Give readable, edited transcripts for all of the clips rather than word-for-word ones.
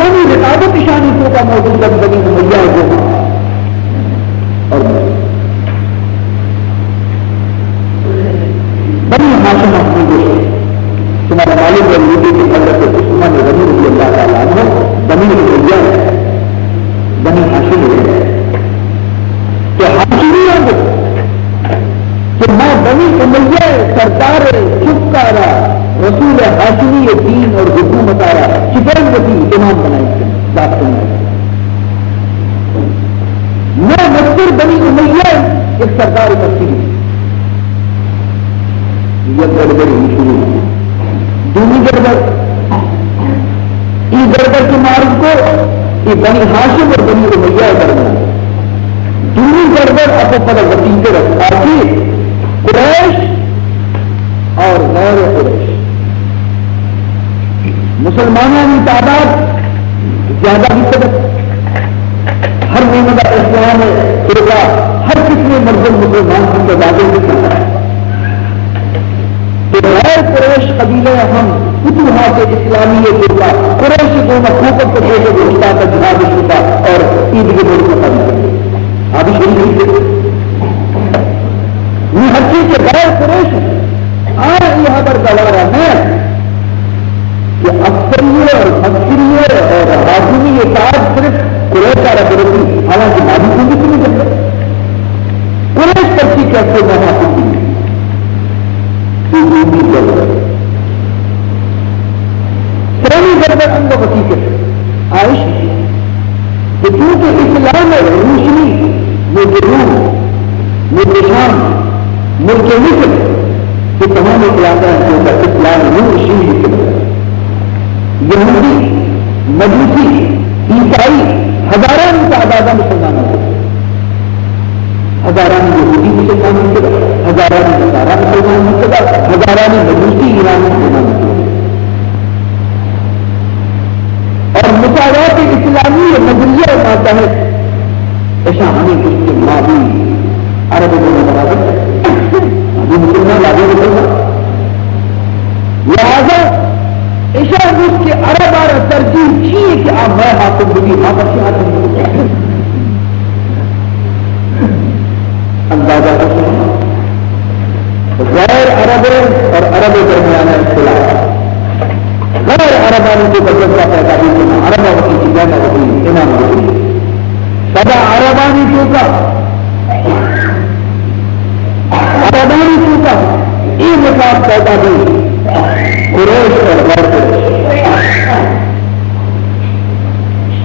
نظامی رقابت شانی کو کا موجود بنی امیہ جو اور بنی ہاشم اپنی جو تمہارا معلوم ہے لوگوں کی حضرت عثمان غنی رضی اللہ تعالیٰ عنہ بنی امیہ بنی ہاشم ہے تو ہاشمیوں کو کہ میں بنی امیہ سردار چپکارا رسول ہاشمی دین اور حکومت آ رہا چپن وسیع امام بنائی بات کرنا میں مستر بنی امیہ ایک سردار مسجد یہ گڑبڑی شروع دونی گڑبڑ یہ گڑبڑ کے مارگ کو یہ بنی ہاشم اور بنی امیہ گڑبڑ دونی گڑبڑ اپنے پر وسیع رکھتا کہ قریش اور غیر قریش مسلمانوں کی تعداد زیادہ بھی قدر ہر مہینہ اسلام فرقہ ہر کتنے مرد مسلمان کی تعدادیں بھی کرتا ہے تو غیر قریش قبیلے ہم فتوحات اسلامی فرقہ قریش دونوں حکومت کو کیسے گزشتہ کا جہاد شدہ اور عید کے ملک کا قبیلہ ابھی شریف یہ ہر چیز کے غیر قریش یہاں پر گوارا ہے کہ اکثریت اور مکثریت اور حاکمی اطاعت صرف قریش کا رکھتی حالانکہ مادی کو بھی نہیں کرتے قریش پرچی کیسے میں حاصل کی سرانی گڑبڑ انگ وسیع کے عائش کہ کیونکہ اسلام روشنی ملک روم ملک شام ملک مصر کہ تمام علاقہ ہے اسلام نور شیعہ کے یہودی مجوسی عیسائی ہزاران تعداد مسلمانوں کو ہزاران یہودی مسلمانوں کے ہزاران نصارا مسلمانوں کے ہزاران مجوسی ایرانی مسلمانوں کے اور مساوات اسلامی نظریہ ماتا ہے ایسا ہمیں اس کے ماضی عرب میں برابر ہے مسلمان آگے مسلمان لہذا ایشا اس کے عرب اور ترجیح کی کہ آپ میں حاکم ہوگی وہاں پر کیا حاکم ہوگی اندازہ کرتے ہیں غیر عرب اور عرب درمیانہ اختلاف غیر عربانی کو تجربہ پیدا بھی کرنا عربہ کی چیزیں ہوتی انعام ہوتی سدا عربانی کو کا عربانی کو کا یہ نقاب پیدا ہوئی قریش اور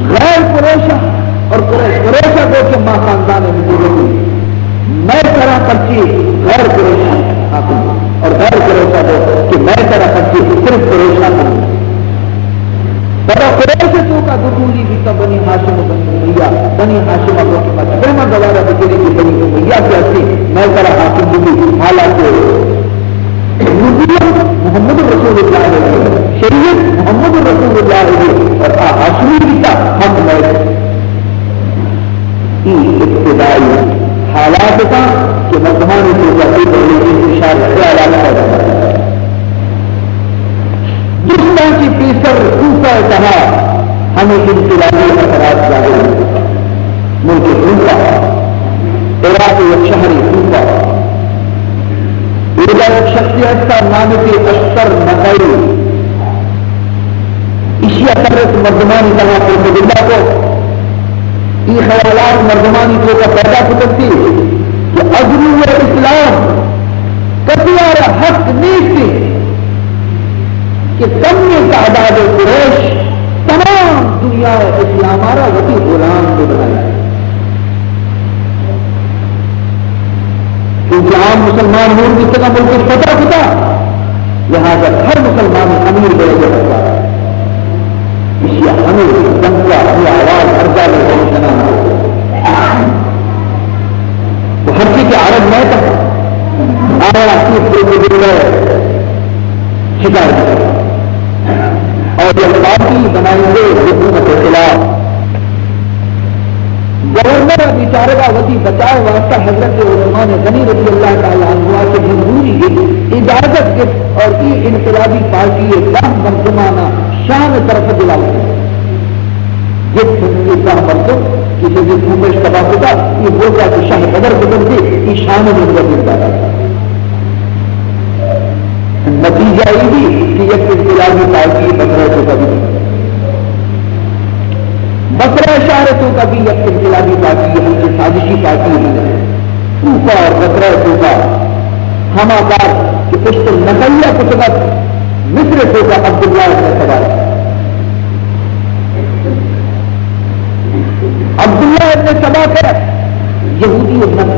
غیر قریش اور قریشہ کو کہ ماں خاندان میں میں طرح پرچی غیر قریش حاکم اور غیر قریشہ کو کہ میں طرح پرچی صرف قریش حاکم بڑا قریش تو کا دخولی بھی کا بنی ہاشم بنی ہاشم کو کہ میں دوبارہ بچے کی بنی امیہ کیا تھی میں طرح حاکم بھی حالانکہ محمد رسول اللہ علیہ شریعت محمد رسول اللہ علیہ اور ہاشمی کی کا حق میں ابتدائی حالات کا کہ مردمانی کو جاتی پہلے انتشار خیالات پیدا کرتا ہے جس طرح کی تیسر کوفہ کہا ہمیں انقلابی اثرات ظاہر ہوتا ملک کوفہ عراق ایک شہری کوفہ ایک شخصیت کا نام کے اشتر نقل اسی اثرت مردمانی طرح پر اللہ کو یہ خیالات مردمانی کو کا پیدا کرتی کہ عظیم اسلام کتیار حق نیتی کہ کم تعداد قریش تمام دنیا اسلام ہمارا وہی غلام کو بنایا کیونکہ عام مسلمان ملک جس طرح ملک پتا لہٰذا ہر مسلمان امیر درجے رکھتا ہے اسی امیر دنکا اپنی آواز ہر جگہ پہنچنا وہ ہر چیز کے عرب میں تک شکایت اور جب پارٹی بنائیں گے حکومت کے خلاف گورنر بیچارے کا وسیع بچائے واسطہ حضرت عثمان غنی رضی اللہ تعالیٰ عنہ سے منظوری اجازت کے اور یہ انقلابی پارٹی کم منظمانہ شان طرف دلاؤ جس کی مردم کسی بھی خوبش تباہ ہوتا یہ بولتا کہ شاہ بدر بدلتی یہ شان میں ملتا تھا. نتیجہ یہ بھی کہ ایک انقلابی پارٹی بسرا تو کبھی بسرا شہر تو کبھی ایک انقلابی پارٹی ہے جو سازشی پارٹی ہے. کوفہ اور بسرا کوفہ ہم آباد کہ پشت نقلیہ کتبت مصر کوفہ عبداللہ ابن سبا عبداللہ ابن سبا کا یہودی نسل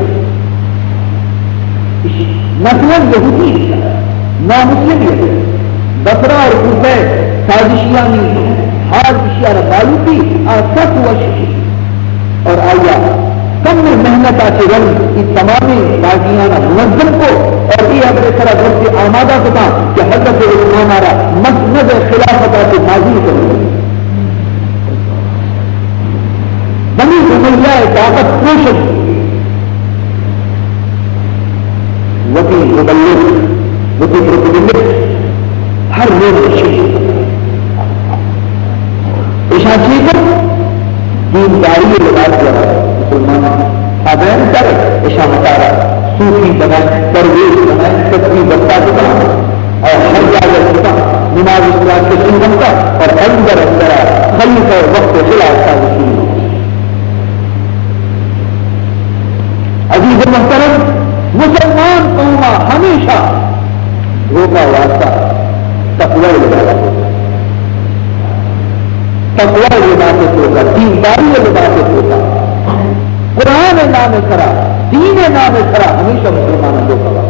یہودی نامسلم ہے. بسرا اور کوفہ سازشیانی حادثیہ معلومی آسف وشی اور آیا کم میں محنت آتی رنگ کی تمامی باغیانہ منظم کو اور یہ اپنے طرح گھر سے آمادہ ہوتا کہ حضرت عثمان آرہ مسند خلافت آتی ماضی کریں بنی امیہ طاقت کوشش وکی مبلغ وکی پروپیگنڈسٹ ہر لوگ اشاچی کو دینداری لباس لگا مسلمان خادم کر اشامتارا صوفی بنائے درویش بنائے تقوی بنتا بنائے اور ہر جگہ ہوتا نماز اسلام کے سن بنتا اور اندر اندر خلیفہ وقت خلاف سازشی. عزیز محترم مسلمان قوما ہمیشہ دھوکہ واسطہ تقوی لگایا ہوتا تقوی لباس ہوگا دینداری لباس ہوگا قرآن نام کرا دین نام کرا ہمیشہ مسلمانوں کو کرا.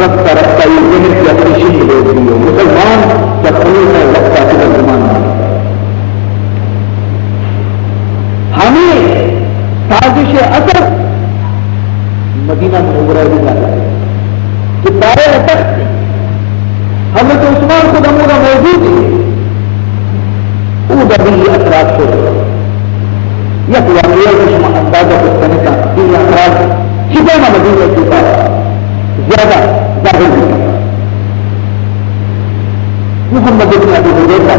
رفتہ رفتہ یہ ذہن کی اپنی شکل دے دی ہے مسلمان جب قلوب میں رفتہ سے مسلمان ہمیں سازش اثر مدینہ منورہ بھی جاتا ہے کہ پارے اثر حضرت عثمان کو نمونہ موجود ہے وہ بھی اثرات ہو یک واقعہ شما اندازہ کرنے کا یہ اثرات کتنا مدینہ کے پاس زیادہ ظاہر ہوتا ہے. محمد بن ابی حذیفہ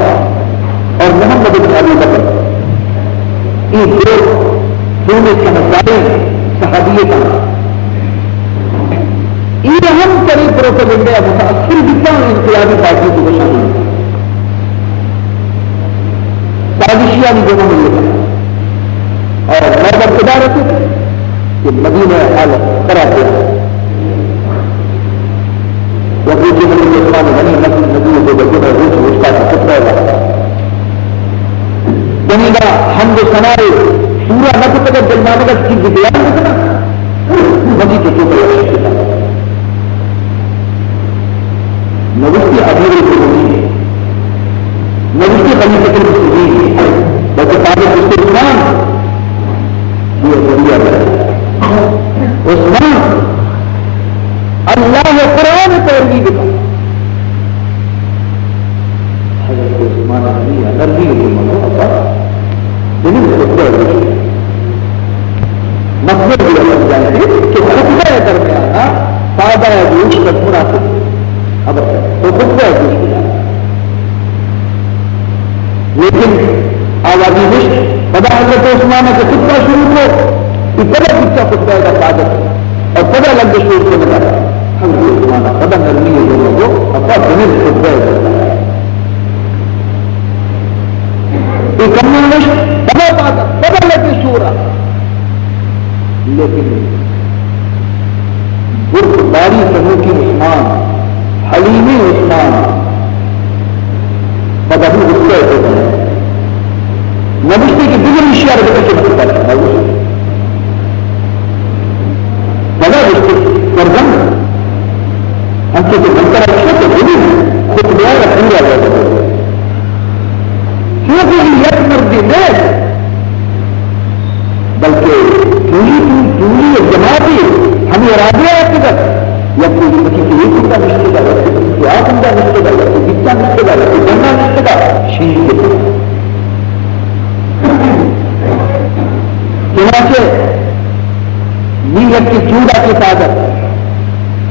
اور محمد بن ابی بکر یہ دونوں سمجھدارے صحابیے کا یہ ہم قریب پروپیگنڈے متاثر جتنا انقلابی پارٹی کو شامل ہے سازشیہ بھی دونوں میں لکھا اور مذہب ادارت کہ مدینہ حالت کرا دیا وقتی کہ مدینہ اسلام غنی نسل نبی کو بجنہ روچ رشتہ کا خطرہ لگا جنیدہ حمد سنائے پورا نفت اگر جلمانگت کی بیان لکھنا مجید کے چوکر رشتہ نوستی امیر المؤمنین نوستی خلیفۃ المسلمین بلکہ تاریخ عثمان یہ ذریعہ ہے عثمان اللہ قرآن پیروی دکھا حضرت عثمان علیہ نبی مقصد بھی الگ جائے گی کہ خطبہ درمیانہ سادہ جوش تک مناسب خبر ہے تو خطبہ جوش کیا لیکن آوازی مشت بدا حضرت عثمان کے خطبہ شروع کو اتنا کچھ خطبہ کا تعداد اور پدا لگ شروع سے ملا حضرت عثمان پدا نرمی ہے جو لوگوں اپنا بنر خطبہ کرتا ہے ایک کمیونسٹ بدا تعداد پدا لگ شورا لیکن بردباری سموکی عثمان حلیمی عثمان بدہو غصہ ہوتا ہے نبشتے کی دیگر اشیاء رکھتے کے مطلب کرتا ہے بدا رشتے فرزن ہم سے جو بنتا رکھتے تو بلی خود بیاء رکھنے آ جاتا ہے کیونکہ یہ یک مردی نہیں بلکہ چولی جماعتی ہمیں ارادے آتی تک یا کوئی کسی کے ایک اندہ نشتے گا یا کسی کے آٹھ اندہ نشتے گا یا کوئی گتا نشتے گا یا کوئی جنہ نشتے گا شہید کے ساتھ چنانچہ نیت کی چودہ کی تعداد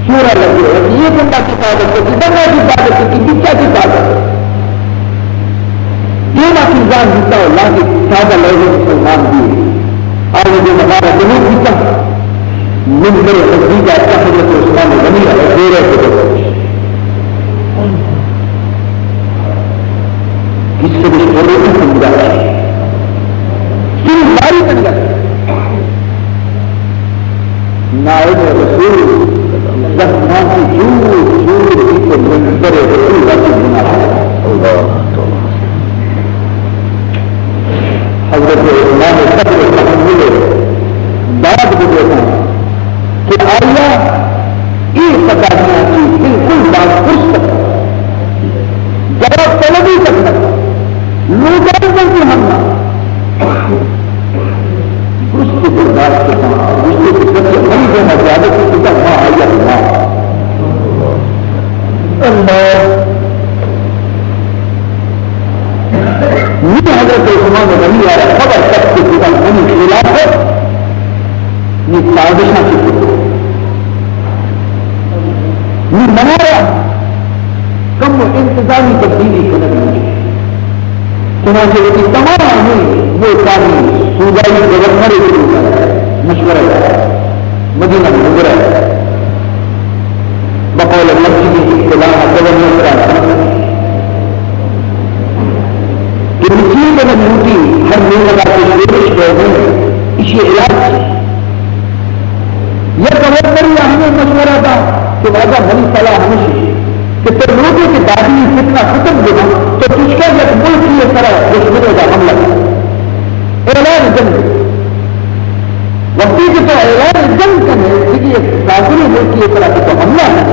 سورہ لگے یہ بندہ کی طاقت ہے بندہ کی طاقت ہے کہ کیا کی طاقت ہے یہ نہ انسان جیتا اللہ کی سادہ لوگوں مسلمان بھی اور مجھے ہمارا جنوب جیتا من میرے حضرت کا حضرت عثمان غنی ہے دے رہے تھے کس سے بھی چھوڑے کی سمجھا ہے صرف باری بن گئے نائب رسول رحمان کی جور کے منظر رسول رسول بنا ہے حضرت عثمان صدر ملے بعد بھی دیکھا کہ آیا یہ پتا دیا کہ بالکل بات پوچھ سکتا جواب طلب ہی سکتا لوگوں کو ہمنا اس کے برداشت کے ساتھ اس کے سب سے بڑی دینا زیادہ کی سزا وہاں آیا اللہ یہ حضرت عثمان غنی آ رہا خبر تک کے خدا غنی خلاف ہے یہ سازشاں کی خود یہ منا رہا کم انتظامی تبدیلی کو نہیں چنانچہ کہ تمام وہ کاری صوبائی گورنر مشورہ مدینہ میں گزرا بقول مسجد اطلاع گورنر کا مسیح میں موٹی ہر مہینہ کے شورش کہتے ہیں اسی علاج یہ گورنر یا ہمیں مشورہ تھا کہ واضح بڑی صلاح ہمیشہ کہ تر لوگوں کے داخلی فتنہ ختم دینا تو تجھ کا ایک ملک کی اس طرح دشمنوں کا حملہ اعلان جنگ وقتی کے تو اعلان جنگ کرنے کیونکہ ایک داخلی ملک کی اس طرح کا تو حملہ ہے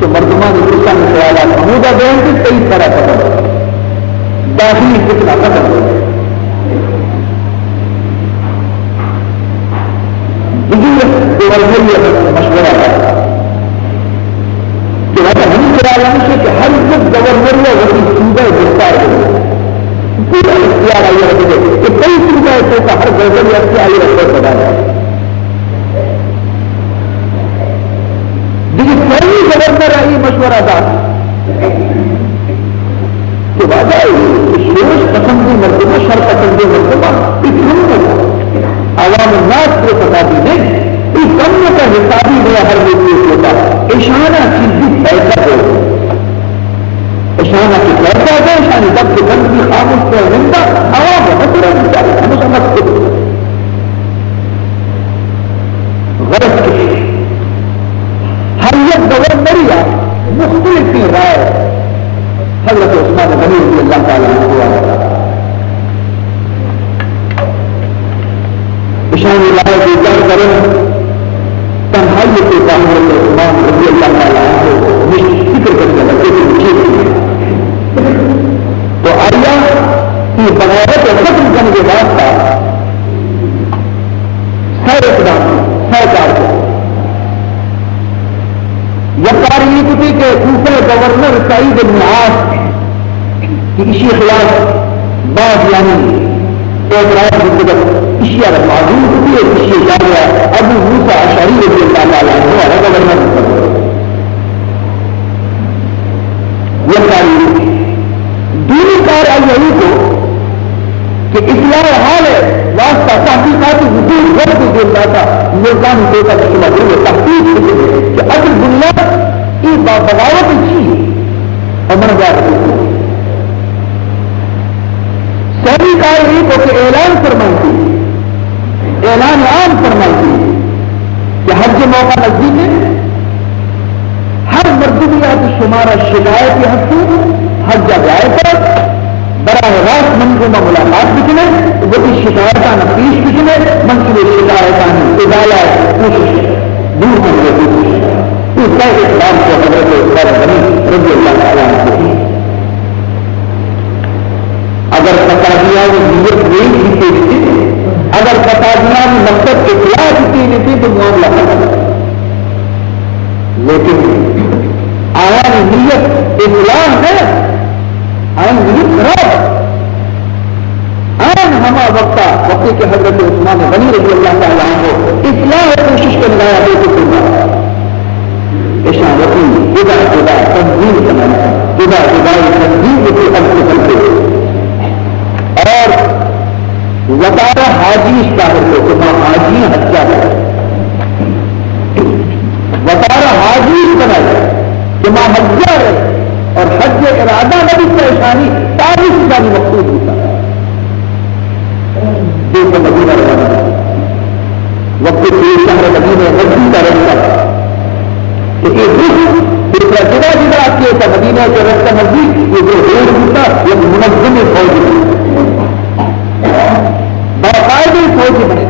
تو مردمان ہندوستان میں خیالات حمودہ بیان کے کئی طرح ختم داخلی فتنہ ختم ہو مشورہ تھا کہ وجہ ہم خیال سے کہ ہر خود گورنر میں وہی صوبہ گرفتار ہو پورا اختیار آئیے رکھے کہ کئی صوبہ ایسے کا ہر گورنر اختیار آئیے رکھے بتا ہے لیکن پہلی گورنر آئی مشورہ تھا کہ وجہ شوش پسندی مرتبہ شر پسندی مرتبہ عوام الناس کو تصادی نہیں اس کموں کا حسابی ہوا ہر وقت ہوتا اشانہ چیزی پیسہ ہو اشانہ کی پیسہ ہے اشانی جب کہ بند کی خاموش کو زندہ عوام بہت رہا ہم سمجھتے غرض کے ہر یک گورنریا مختلف کی رائے حضرت عثمان غنی رضی اللہ تعالیٰ عنہ اشانی رائے بیچار کریں تنہائی کے حضرت عثمان رضی اللہ تعالیٰ عنہ فکر کرنے لگے تو آیا کہ بغیرت ختم کرنے کے بعد کا سر اقدام سرکار کو یہ کاری یہ تھی کہ دوسرے گورنر سعید بن عاص کی اسی خلاف بعض یعنی اعتراض مقدم اشیاء معلوم ہوتی ہے اشیاء جامعہ ابو موسیٰ اشعری رضی اللہ تعالیٰ عنہ ہے گورنر یہ کاری دوسری کار آئی کو کہ اصلاح حال ہے واسطہ تحقیقاتی حضور غرب جو اللہ تھا نظام کو کا مسئلہ ہے تحقیق کہ اصل بنیاد کی بغاوت اچھی امن گار سبھی کار ہی کو کہ اعلان فرمائی تھی اعلان عام فرمائی تھی کہ حج موقع نزدیک ہے ہر مردمیات شمارہ شکایت کے حق سے حج جائے پر براہ راست منظومہ ملاقات بکنے وہ بھی شکایتان پیش بکنے منصوبے شکایتان ادالہ کوشش دور ہونے کی کوشش اس کا اقدام کو حضرت عثمان غنی رضی اللہ تعالیٰ عنہ اگر فتادیاں میں نیت نہیں بھی پیش تھی اگر فتادیاں میں مقصد اطلاع کی نہیں تو معاملہ ختم لیکن آیا نیت اطلاع ہے آئین نیت خراب آئین ہما وقتی کے حضرت عثمان غنی رضی اللہ تعالیٰ عنہ اطلاع کوشش کر لگایا دے کو کرنا کی جدا جدا تنظیم بنانا، جدا جدا تنظیم کے حل کرتے اور وطارہ حاجی شاہر کو جمع حاجی حجہ ہے، وطارہ حاجی بنایا جمع حجہ ہے اور حج ارادہ میں بھی پریشانی تاریخ جانی مقصود ہوتا ہے۔ دیکھو مدینہ روانہ وقت کے شہر مدینہ نبی کا رستہ کہ ایک دوسرا جدا جدا کیا تھا مدینہ کے رستہ نزدیک یہ جو روڈ ہوتا یہ منظم فوج باقاعدہ فوج بنے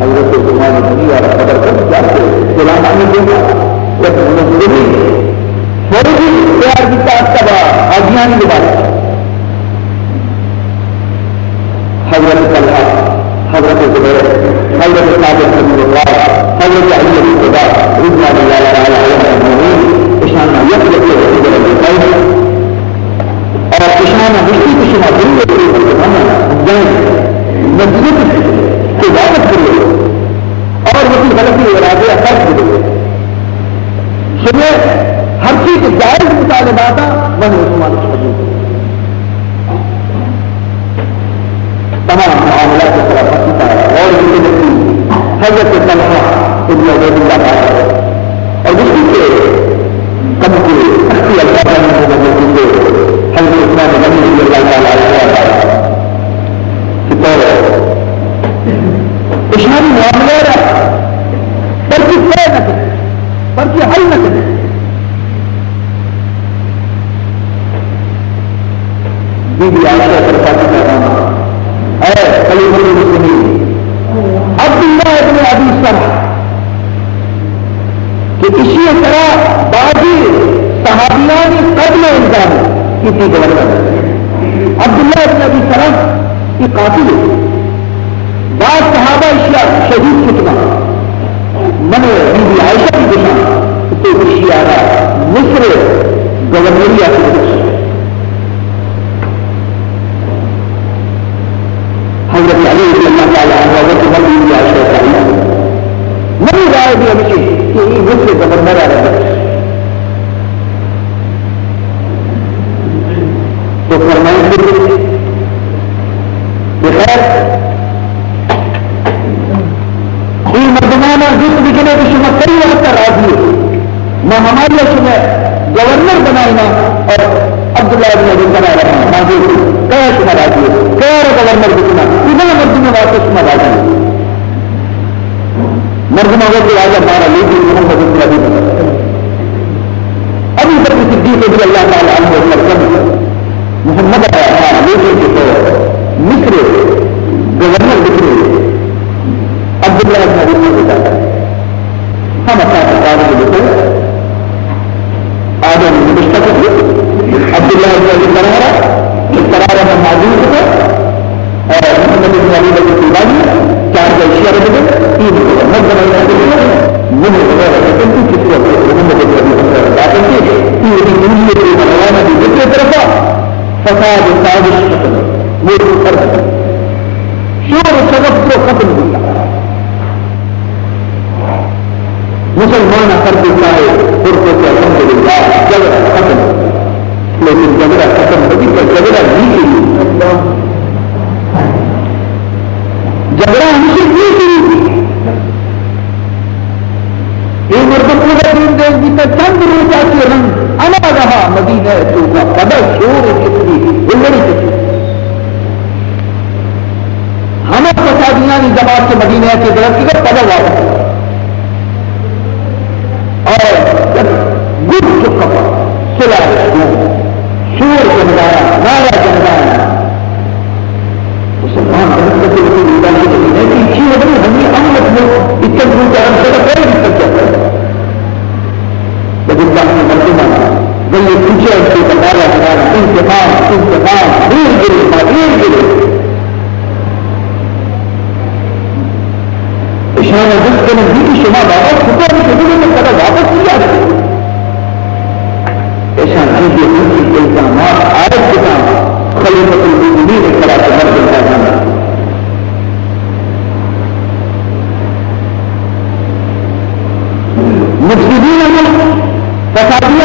حضرت عثمان غنی اور قدر کر کیا سلام نے دیکھا جب منظمی فوجی تیار کیا تبا آجیانی کے بعد حضرت طلحہ، حضرت زبیر، حضرت ثابت بن وقاص، حضرت علی بن خدا رضوان اللہ تعالی علیہ اجمعین اشانہ یکجہتی رسول اللہ اور اشانہ مشتی کو شما دنیا کے مسلمانوں جائیں مسجد کے واپس کرے اور وہ غلطی ارادے فرض کرے سنیں ہر چیز جائز مطالبات من عثمان شہید تمام معاملات کی طرف رکھتا ہے اور حضرت طلحہ ابن عبید اللہ اور اسی کے کم کے اختی اللہ کے حضرت عثمان غنی رضی اللہ تعالی اشاری معاملہ پر کی طے نہ کرے پر کی حل نہ کرے بی بی عائشہ سرکار کا پیغام ہے خلیفۃ المسلمین عبداللہ ابن ابی سرح کہ اسی طرح بعضی صحابیان قتل الزام کسی گورنر عبداللہ ابن ابی سرح کی قاتل بعض صحابہ اشیاء شہید کتنا من بی بی عائشہ کی دشان تو اشیاء مصر گورنری آتی حضرت علی رضی اللہ تعالی عنہ وقت بی بی عائشہ تعالی نبی رائے بھی ہمیں کہ یہ مصر گورنر آ رہا ہے تو فرمائیں بخیر یہ مردمانہ جس بکنے کی شما کئی وقت راضی ہے نہ ہماری شما گورنر بنائینا اور عبداللہ ابن ابی بنا رہا حاضر کیا شما راضی ہے کیا گورنر بکنا اتنا مردمہ واسطے شما راضی ہے مردمہ وقت راجہ مارا لیکن محمد ابن ابی بنا ابھی تک صدیق رضی اللہ تعالی عنہ وسلم محمد ہمارا لیکن کے تو مصر گورنر بکنے عبداللہ ابن ابی بنا ہوتا ہے ہم اپنا سرکار کے لئے آدم مشتقل عبداللہ ابن ابی بنا اس قرار میں موجود ہے اور محمد ابن ابی بن سیبانی چار کا اشیاء رکھ دیں تین گورنر بنانا کے لیے منہ وغیرہ رکھتے ہیں کس کو محمد ابن ابی بن باتیں کہ تین دنیا کے بنوانا بھی دوسری طرف فساد سازش ختم وہ فرق شور و شغف کو ختم ہوتا مسلمان فرق چاہے فرقوں کے الحمدللہ جگڑا ختم لیکن جگڑا ختم ہوگی تو جگڑا نہیں کی جگڑا ہمیشہ نہیں کی یہ مرد پورا دین دے گی تو چند روزہ کے رنگ انا رہا مدینہ تو کا قدر شور کتنی بلڑی کتنی ہمیں فسادیانی جماعت کے مدینہ کے طرف کی قدر واپس اور گھٹ چکا سلا شور جنگایا نارا جنگایا مسلمان بہت سے لوگ مدینہ کی مدینہ کی اچھی لگنی ہمیں امت میں اتن روز عرب سے کوئی بھی سکتا ہے لیکن باقی مردمہ جب یہ پوچھے اس کے بتایا ہمارا انتقام دیر گرے اشارہ جس کے نزدیکی شما واپس خطہ بھی شدید میں قدر واپس کیا ہے اشارہ جس کے الزامات عارض کتاب خلیفۃ المسلمین ایک طرح سے مرد الحیثان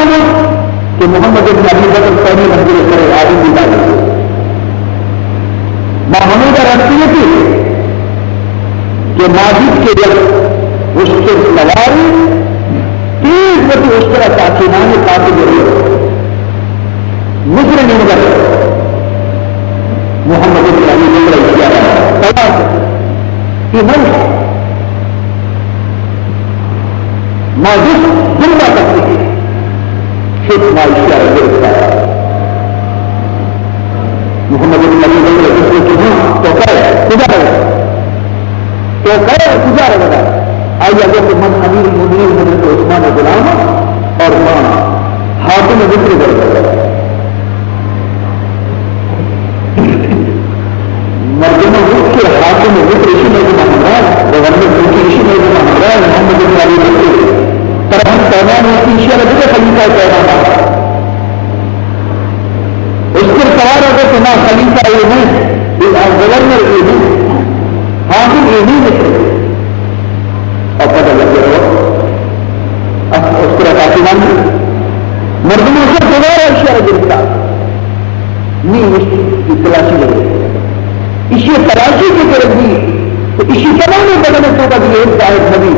مانو کہ محمد ابن ابی بکر پہلی منزل کرے آدم بھی ڈالے محمود رکھتی تھی کہ ماجد کے جب اس کے سواری تیز بتی اس طرح تاکینان کافی ضرور مصر نہیں کر محمد ابن ابی بکر کیا رہا کہ نہیں ماجد زندہ کرتی ہے شیخ معاشیہ گرفتار محمد ابن ابی بکر اس کو کہوں تو کرے گزارے بتا آئی اگر تو من امیر المؤمنین حضرت عثمان غلام اور ماں حاکم مصر کر مردموں کے حاکم مصر اسی میں ہمراہ گورنر ملک اسی میں ہمراہ محمد ابن ابی بکر پر ہم پیمان کی اشیاء رکھتے خلیفہ پیمان اس پر سوال ہوتا کہ نہ خلیفہ یہ نہیں گورنر یہ نہیں حاکم یہ نہیں مصر اور پتہ لگ گیا اس پر حاکمان مردموں سے دوبارہ اشیاء گرفتار نہیں اس کی تلاشی لگے اسی تلاشی کی طرف بھی تو اسی تمام بدن تو کا بھی ایک دائر نبی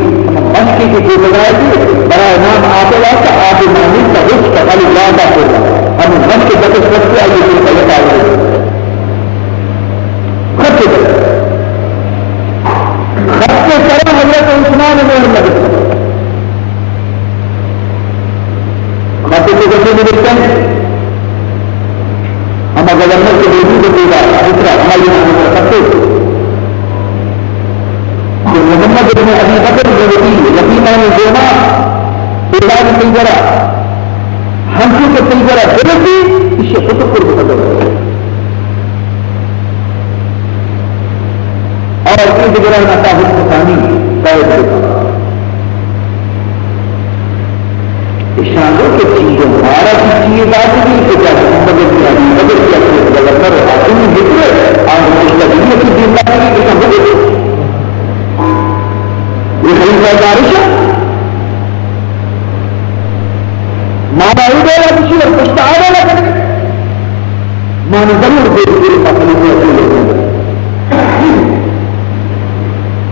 مشکی کی کوئی بجائے گی برائے نام آپ کا آپ معمول کا رخ کا خالی وعدہ ہوگا ہم من کے بچے سکتے آئیے کہ پہلے آئے خط کے طرح حضرت عثمان میں لگے خط کے کیسے ملتے ہیں ہم گورنر کے بیٹی کو دیگا دوسرا ہماری نام کرتے کہ محمد ابن ابی بکر جو یقیناً دینا بیدار تنجرا ہنسی کے تنجرا دیتی اسے خطب پر بدل اور اپنی جگہ نتاحت مکانی قید دیتا اشاروں کے چیزوں ہمارا کی چیز آتی ہے کہ کیا محمد ابن ابی بکر کی اپنے گورنر حاکم ذکر اور مستقبل کی دینداری کی سمجھ یہ خلیفہ دارشہ مانا اڑے والا کسی اور پشتا آ والا کرے مانا ضرور دے دے کا خلیفہ اپنے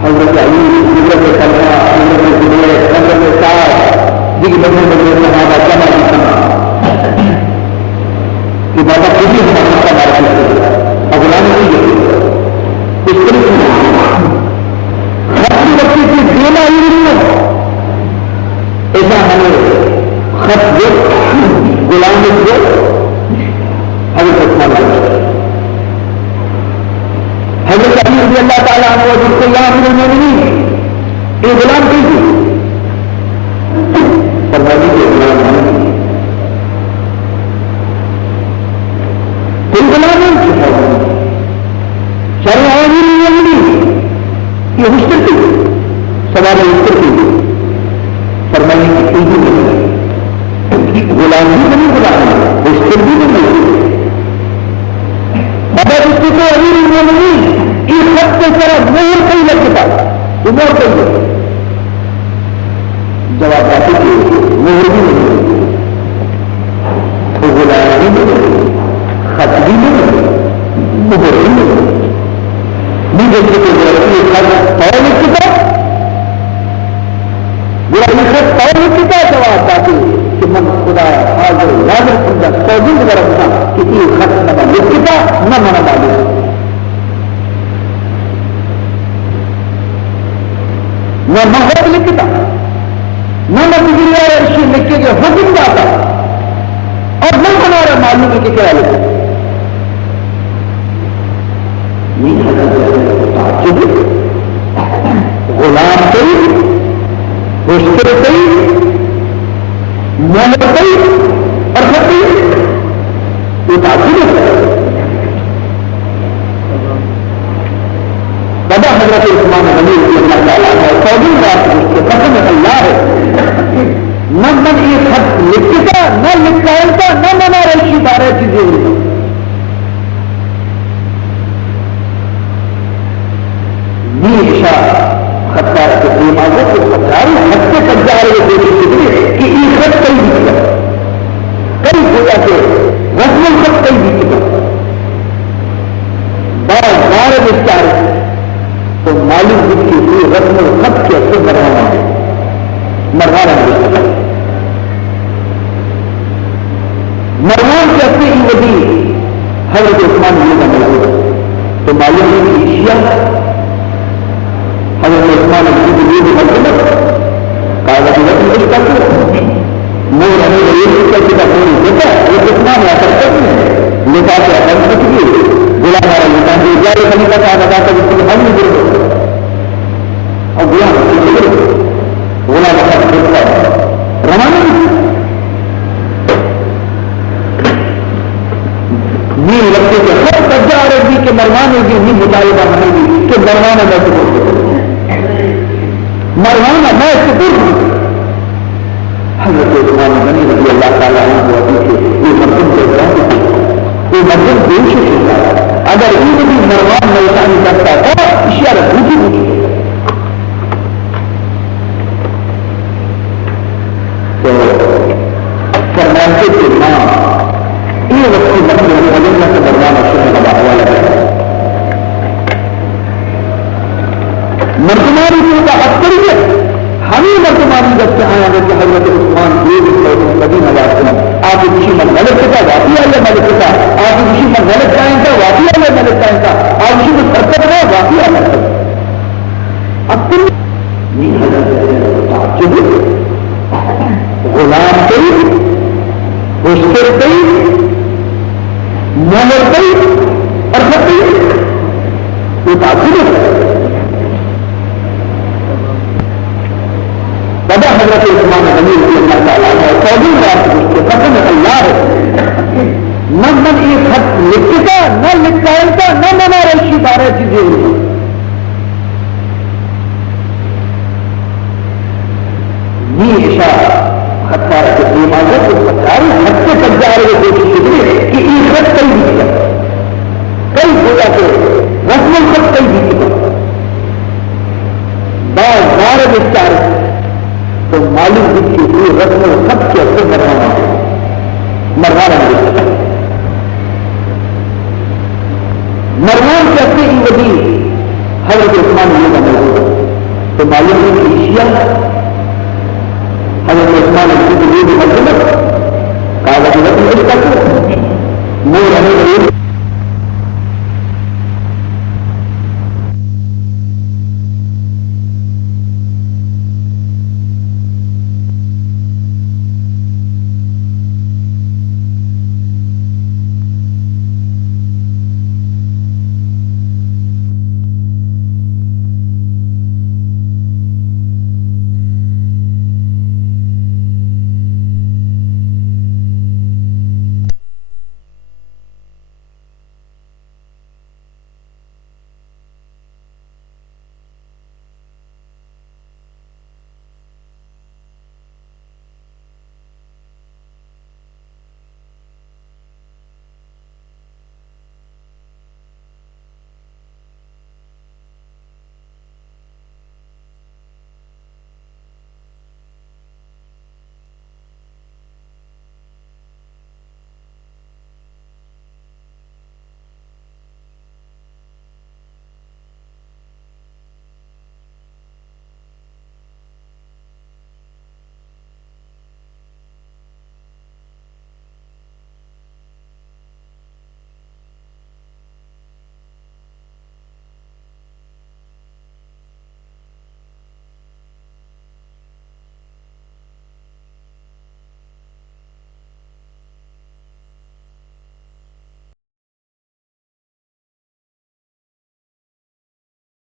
حضرت علی حضرت طلحہ حضرت زبیر حضرت سعد دیگر بڑے صحابہ جمع کی کہ بابا خود ہی ہمارا کا مارا اب غلامی نہیں ہے اس طرح خط وقتی سے دینا ہی نہیں ہے ایسا ہمیں خط دے غلامی دے حضرت عثمان حضرت علی رضی اللہ تعالیٰ عنہ جن کو یا امیر المؤمنین یہ غلام کیجیے فرمانے کے غلام نہیں کوئی غلام نہیں شرع امیر المؤمنین یہ مشکل تھی سوال مشکل تھی فرمانے کی کوئی نہیں غلام بھی نہیں غلام مشکل بھی نہیں مگر اس کو امیر المؤمنین اس خط کے طرف مہر کئی لگتا عمر کئی لگتا جواب آتی کہ مہر بھی نہیں تو غلام بھی نہیں خط بھی نہیں مہر بھی نہیں جیسے کہ خط پاؤ لکھتا غلامی خط پاؤ لکھتا جواب آتی کہ من خدا حاضر حاضر خدا سوزن وغیرہ تھا کہ یہ خط نہ لکھتا نہ منا معلوم نہ محبت لکھتا نہ نتیجہ اشی لکھے کے حکم جاتا اور نہ ہمارا معلوم ہے کہ کیا لکھتا غلام کئی مشکل کئی محبت کئی اور خطی یہ تعصب ہے بابا حضرت عثمان غنی رضی اللہ تعالیٰ ہے چودھری بات اس کے قسم اللہ ہے نہ من یہ خط لکھتا نہ لکھتا نہ منا رشی بارہ چیزیں نیشا خطار کے دماغوں کو خطاری خط سے کب جا رہے کہ یہ خط کئی نہیں لکھی ہوئی رسم الخط کے اثر مروانا ہے، مروانا ہے۔ مروان کے اپنے ہی وزیر حضرت عثمان غنی کا ملک تو معلوم ہے کہ شیعہ حضرت عثمان غنی کی حکومت کاغذی رسم کچھ کرتے مور ہمیں غریب کر کے پوری دیتا ہے حضرت عثمان یا کرتے ہیں لتا کے اپن کچھ بھی غلام والا لتا ہے جارے خلیفہ کا بتا کر اس کو ہم نہیں ضرورت اور غلام والا دیکھتا ہے روانہ نہیں لگتے کہ ہر درجہ عربی کے مروانے کی بھی مطالبہ بنے گی کہ مروانا میں سپور مروانا میں سپور ہوں۔ حضرت عثمان غنی رضی اللہ تعالیٰ عنہ کے یہ مردم دیکھ رہا ہے یہ مردم کوشش ہوتا ہے اگر ان بھی مروان ملکانی کرتا تھا اشارہ بوجھی بوجھی تو فرمانتے کے نام یہ وقتی مطلب مدینہ سے مروان اشارہ کا حوالہ ہے مردمانی کو کا اکثریت ہمیں مردمانی جب سے آیا ہے کہ حضرت عثمان مدینہ جاتے ہیں آپ کسی میں غلط کا واقعہ یا ملک کا آپ کسی میں غلط جائیں گا واقعہ یا ملک جائیں گا آپ کسی میں سرکت کا واقعہ کرتے اب تم نہیں حضرت غلام کئی مشکل کئی مہر کئی اور خطی یہ تعجب ہے بڑا حضرت عثمان غنی رضی اللہ تعالیٰ عنہ چودہ رات کے قسم اللہ ہے نہ من یہ خط لکھتا نہ لکھتا نہ منا رشی بارہ چیزیں یہ اشارہ خط پارا کے دیماغ کو ساری خط سے تک جا رہے کوشش کی کہ یہ خط کئی بھی کیا کئی ہوتا کہ رسم الخط کئی بھی کیا بار بچار تو معلوم کی ہوئی رسم الخط کے اثر مروانا ہے مروانا ہے مروان کے اپنے ہی وزیر حضرت عثمان غنی کا ملک تو معلوم ہے کہ شیعہ حضرت عثمان غنی کی حکومت کاغذی رسم کچھ کرتے مور ہمیں غریب